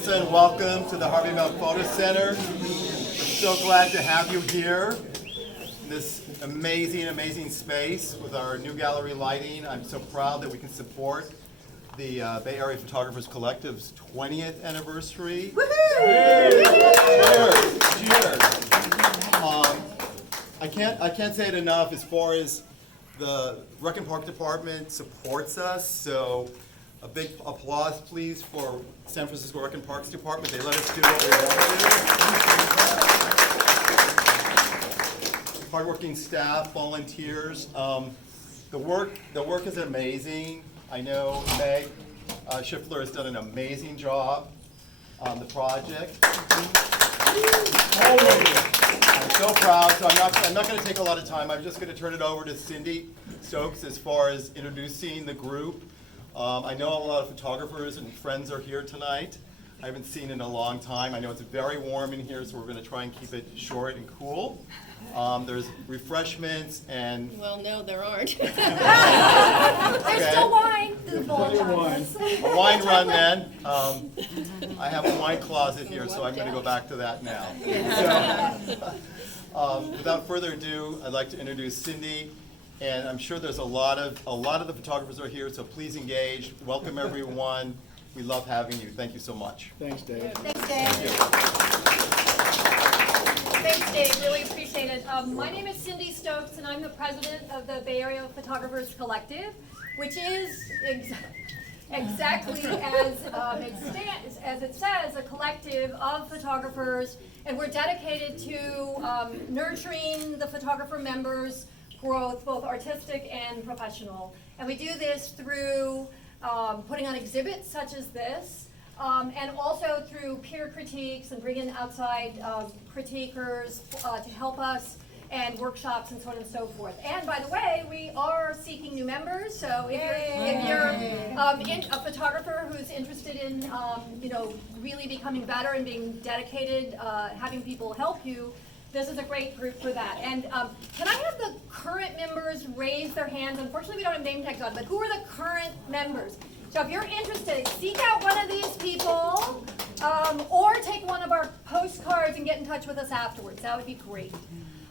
Christensen. Welcome to the Harvey Milk Center. We're so glad to have you here in this amazing space with our new gallery lighting. I'm so proud that we can support the Bay Area Photographers Collective's 20th anniversary. Woohoo! Cheers! I can't say it enough as far as the Rec and Park Department supports us, so a big applause, please, for San Francisco Rec and Parks Department. They let us do what we want to do. Hardworking staff, volunteers. The work is amazing. I know Meg Shiffler has done an amazing job on the project. I'm so proud. So I'm not going to take a lot of time. I'm just going to turn it over to Cindy Stokes as far as introducing the group. I know a lot of photographers and friends are here tonight. I haven't seen in a long time. I know it's very warm in here, so we're going to try and keep it short and cool. There's refreshments and... Well, no, there aren't. There's still wine. A wine run then. I have a wine closet here, so I'm going to go back to that now. So, without further ado, I'd like to introduce Cindy. And I'm sure there's a lot of the photographers are here, so please engage. Welcome everyone. We love having you. Thank you so much. Thanks, Dave. Thanks, Dave. Thanks, Dave. Really appreciate it. My name is Cindy Stokes, and I'm the president of the Bay Area Photographers Collective, which is exactly as it says, a collective of photographers, and we're dedicated to nurturing the photographer members' growth, both artistic and professional. And we do this through putting on exhibits such as this, and also through peer critiques and bringing outside critiquers to help us, and workshops and so on and so forth. And by the way, we are seeking new members, so if you're a photographer who's interested in really becoming better and being dedicated, having people help you, this is a great group for that. And can I have the current members raise their hands? Unfortunately, we don't have name tags on, but who are the current members? So if you're interested, seek out one of these people, or take one of our postcards and get in touch with us afterwards. That would be great.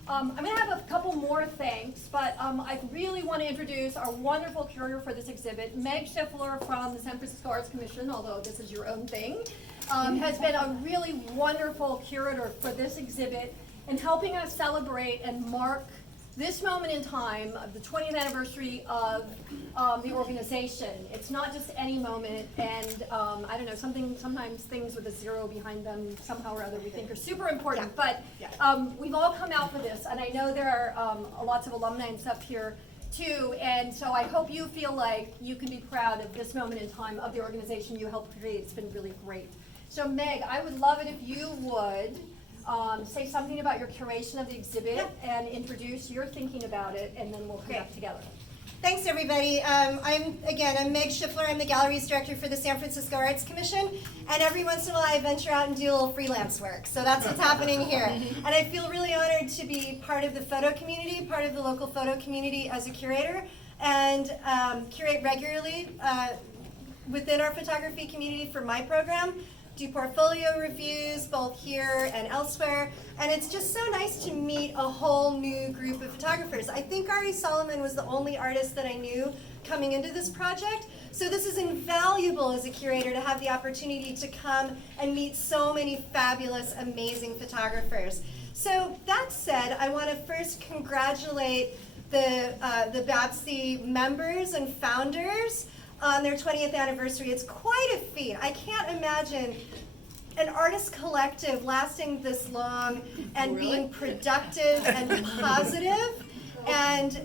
I'm going to have a couple more thanks, but I really want to introduce our wonderful curator for this exhibit, Meg Shiffler from the San Francisco Arts Commission, although this is your own thing, has been a really wonderful curator for this exhibit, and helping us celebrate and mark this moment in time of the 20th anniversary of the organization. It's not just any moment, and I don't know, sometimes things with a zero behind them somehow or other we think are super important, but we've all come out for this, and I know there are lots of alumni and stuff here too, and so I hope you feel like you can be proud of this moment in time of the organization you helped create. It's been really great. So Meg, I would love it if you would say something about your curation of the exhibit and introduce your thinking about it, and then we'll come back together. Thanks, everybody. I'm Meg Shiffler. I'm the galleries director for the San Francisco Arts Commission, and every once in a while I venture out and do a little freelance work. So that's what's happening here. And I feel really honored to be part of the photo community, part of the local photo community as a curator, and curate regularly within our photography community for my program. Do portfolio reviews both here and elsewhere, and it's just so nice to meet a whole new group of photographers. I think Ari Solomon was the only artist that I knew coming into this project, so this is invaluable as a curator to have the opportunity to come and meet so many fabulous, amazing photographers. So that said, I want to first congratulate the BAPSI members and founders on their 20th anniversary. It's quite a feat. I can't imagine an artist collective lasting this long and being productive and positive, and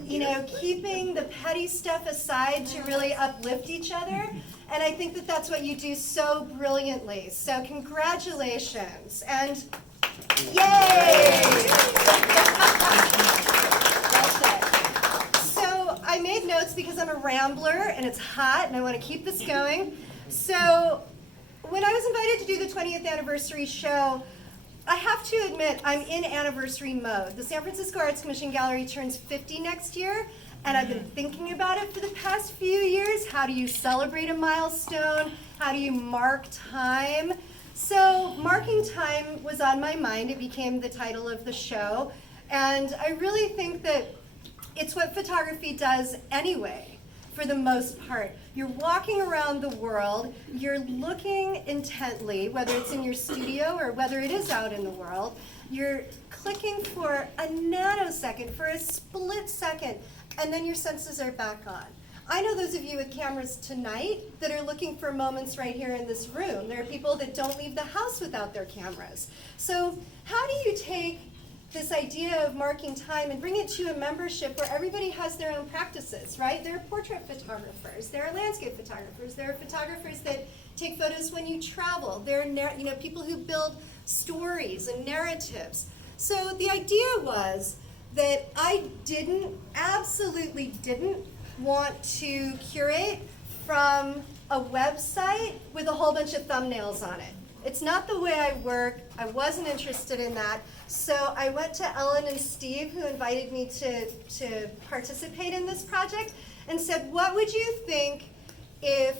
keeping the petty stuff aside to really uplift each other. And I think that that's what you do so brilliantly. So congratulations, and yay! I made notes because I'm a rambler and it's hot and I want to keep this going. So when I was invited to do the 20th anniversary show, I have to admit I'm in anniversary mode. The San Francisco Arts Commission Gallery turns 50 next year, and I've been thinking about it for the past few years. How do you celebrate a milestone? How do you mark time? So marking time was on my mind. It became the title of the show. And I really think that it's what photography does anyway, for the most part. You're walking around the world, you're looking intently, whether it's in your studio or whether it is out in the world. You're clicking for a nanosecond, for a split second, and then your senses are back on. I know those of you with cameras tonight that are looking for moments right here in this room. There are people that don't leave the house without their cameras. So how do you take this idea of marking time and bring it to a membership where everybody has their own practices, right? There are portrait photographers, there are landscape photographers, there are photographers that take photos when you travel, there are people who build stories and narratives. So the idea was that I absolutely didn't want to curate from a website with a whole bunch of thumbnails on it. It's not the way I work. I wasn't interested in that. So I went to Ellen and Steve, who invited me to participate in this project, and said, what would you think if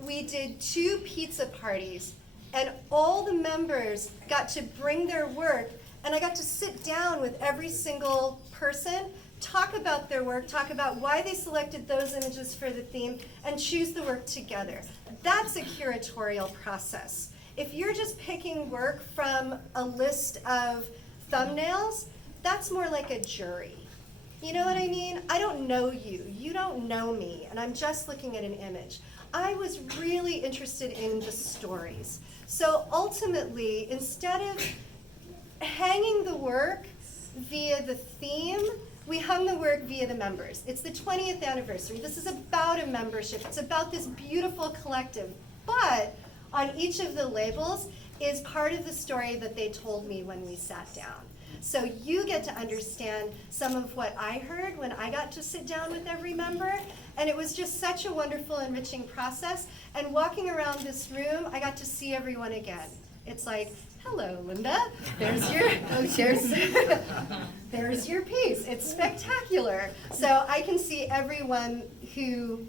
we did 2 pizza parties and all the members got to bring their work, and I got to sit down with every single person, talk about their work, talk about why they selected those images for the theme, and choose the work together. That's a curatorial process. If you're just picking work from a list of thumbnails, that's more like a jury. You know what I mean? I don't know you, you don't know me, and I'm just looking at an image. I was really interested in the stories. So ultimately, instead of hanging the work via the theme, we hung the work via the members. It's the 20th anniversary. This is about a membership. It's about this beautiful collective. But on each of the labels is part of the story that they told me when we sat down. So you get to understand some of what I heard when I got to sit down with every member, and it was just such a wonderful, enriching process. And walking around this room, I got to see everyone again. It's like, hello, Linda. There's your piece. It's spectacular. So I can see everyone who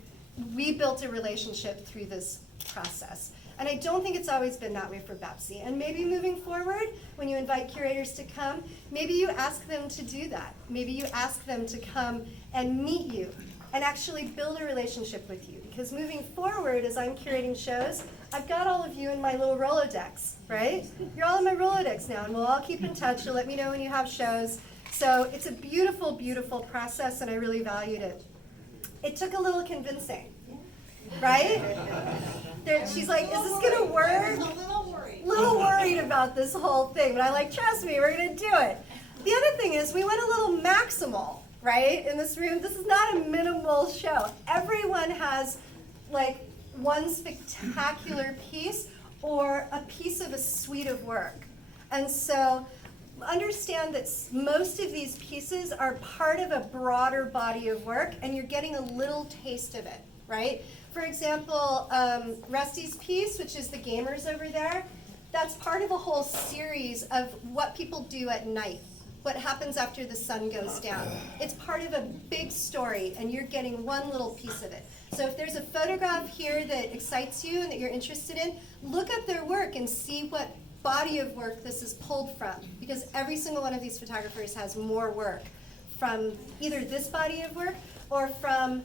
we built a relationship through this process. And I don't think it's always been that way for BEPC. And maybe moving forward, when you invite curators to come, maybe you ask them to do that. Maybe you ask them to come and meet you and actually build a relationship with you. Because moving forward, as I'm curating shows, I've got all of you in my little Rolodex, right? You're all in my Rolodex now, and we'll all keep in touch. You'll let me know when you have shows. So it's a beautiful, beautiful process, and I really valued it. It took a little convincing, right? She's like, is this gonna work? A little worried. Little worried about this whole thing, but I like, trust me, we're gonna do it. The other thing is, we went a little maximal, right, in this room. This is not a minimal show. Everyone has like one spectacular piece or a piece of a suite of work. And so understand that most of these pieces are part of a broader body of work, and you're getting a little taste of it, right? For example, Rusty's piece, which is the gamers over there, that's part of a whole series of what people do at night, what happens after the sun goes down. It's part of a big story, and you're getting one little piece of it. So if there's a photograph here that excites you and that you're interested in, look at their work and see what body of work this is pulled from, because every single one of these photographers has more work from either this body of work or from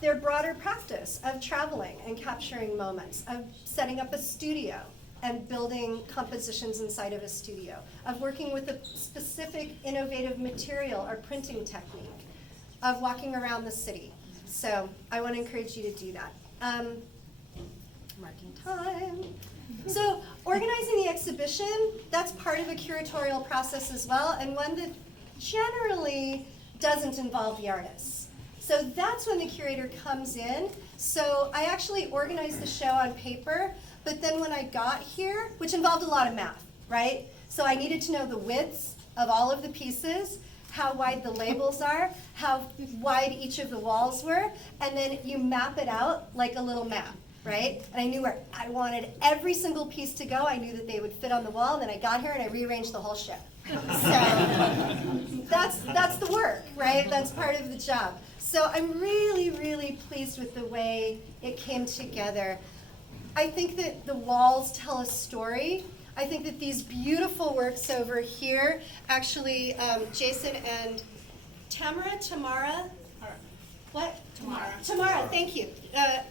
their broader practice of traveling and capturing moments, of setting up a studio and building compositions inside of a studio, of working with a specific innovative material or printing technique, of walking around the city. So I want to encourage you to do that. Marking time. So organizing the exhibition, that's part of a curatorial process as well, and one that generally doesn't involve the artists. So that's when the curator comes in. So I actually organized the show on paper, but then when I got here, which involved a lot of math, right? So I needed to know the widths of all of the pieces, how wide the labels are, how wide each of the walls were, and then you map it out like a little map, right? And I knew where I wanted every single piece to go. I knew that they would fit on the wall, and then I got here and I rearranged the whole show. So that's the work, right? That's part of the job. So I'm really, really pleased with the way it came together. I think that the walls tell a story. I think that these beautiful works over here, actually, Jason and Tamara, what? Tamara, thank you. That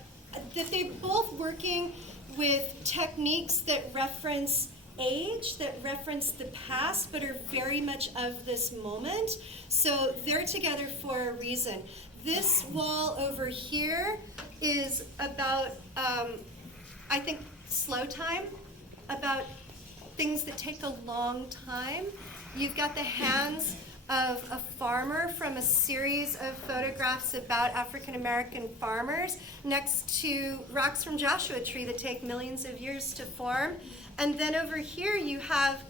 they're both working with techniques that reference age, that reference the past, but are very much of this moment. So they're together for a reason. This wall over here is about, I think, slow time, about things that take a long time. You've got the hands of a farmer from a series of photographs about African American farmers next to rocks from Joshua Tree that take millions of years to form. And then over here you have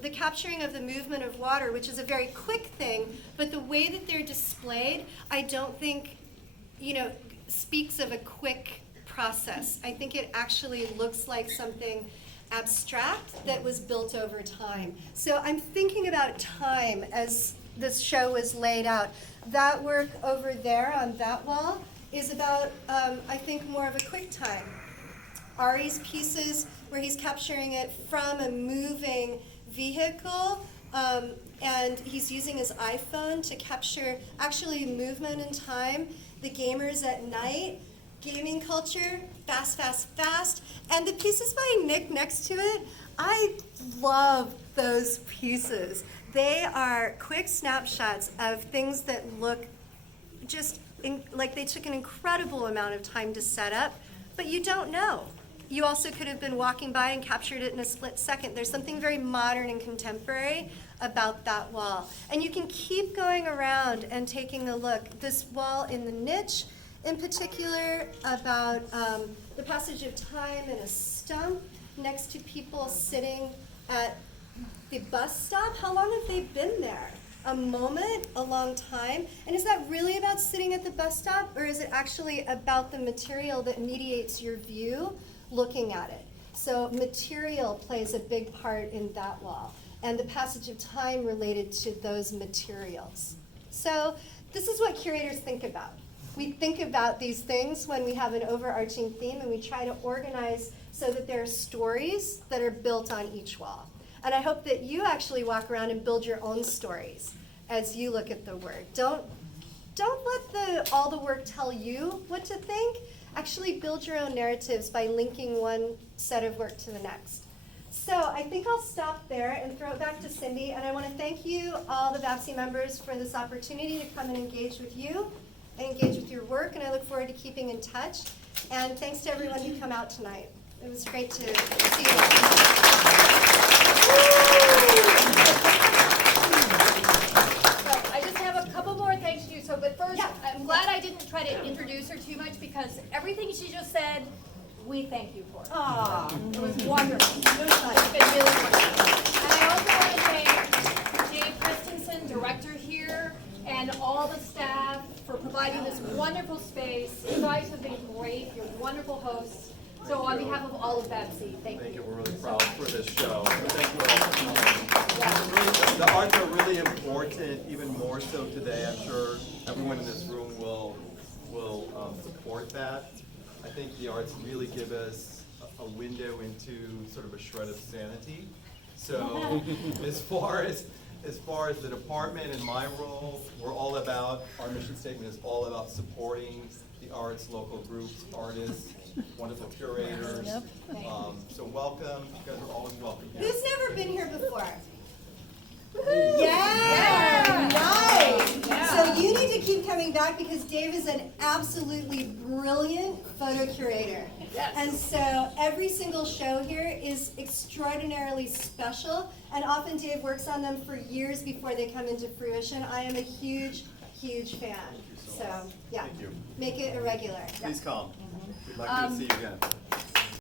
the capturing of the movement of water, which is a very quick thing, but the way that they're displayed, I don't think, speaks of a quick process. I think it actually looks like something abstract that was built over time. So I'm thinking about time as this show was laid out. That work over there on that wall is about, I think, more of a quick time. Ari's pieces where he's capturing it from a moving vehicle, and he's using his iPhone to capture actually movement and time. The gamers at night, gaming culture, fast, fast, fast. And the pieces by Nick next to it, I love those pieces. They are quick snapshots of things that look just like they took an incredible amount of time to set up, but you don't know. You also could have been walking by and captured it in a split second. There's something very modern and contemporary about that wall. And you can keep going around and taking a look. This wall in the niche, in particular, about the passage of time in a stump next to people sitting at the bus stop. How long have they been there? A moment, a long time? And is that really about sitting at the bus stop, or is it actually about the material that mediates your view looking at it? So material plays a big part in that wall, and the passage of time related to those materials. So this is what curators think about. We think about these things when we have an overarching theme, and we try to organize so that there are stories that are built on each wall. And I hope that you actually walk around and build your own stories as you look at the work. Don't let all the work tell you what to think. Actually build your own narratives by linking one set of work to the next. So I think I'll stop there and throw it back to Cindy. And I want to thank you, all the BAPSI members, for this opportunity to come and engage with you and engage with your work. And I look forward to keeping in touch. And thanks to everyone who come out tonight. It was great to see you all. So I just have a couple more things to do. So, but first, I'm glad I didn't try to introduce her too much, because everything she just said, we thank you for. Aww. It was wonderful. It's been really wonderful. And I also want to thank Dave Christensen, director here, and all the staff for providing this wonderful space. You guys have been great. You're wonderful hosts. So on behalf of all of BAPSI, thank you. We're really proud for this show. Thank you all for coming. The arts are really important, even more so today. I'm sure everyone in this room will support that. I think the arts really give us a window into sort of a shred of sanity. So as far as the department and my role, we're all about, our mission statement is all about supporting the arts, local groups, artists, wonderful curators. So welcome, you guys are always welcome here. Who's never been here before? Yeah, nice. So you need to keep coming back, because Dave is an absolutely brilliant photo curator. Yes. And so every single show here is extraordinarily special, and often Dave works on them for years before they come into fruition. I am a huge, huge fan. So yeah, Thank you. make it a regular. Please come. We'd like to see you again.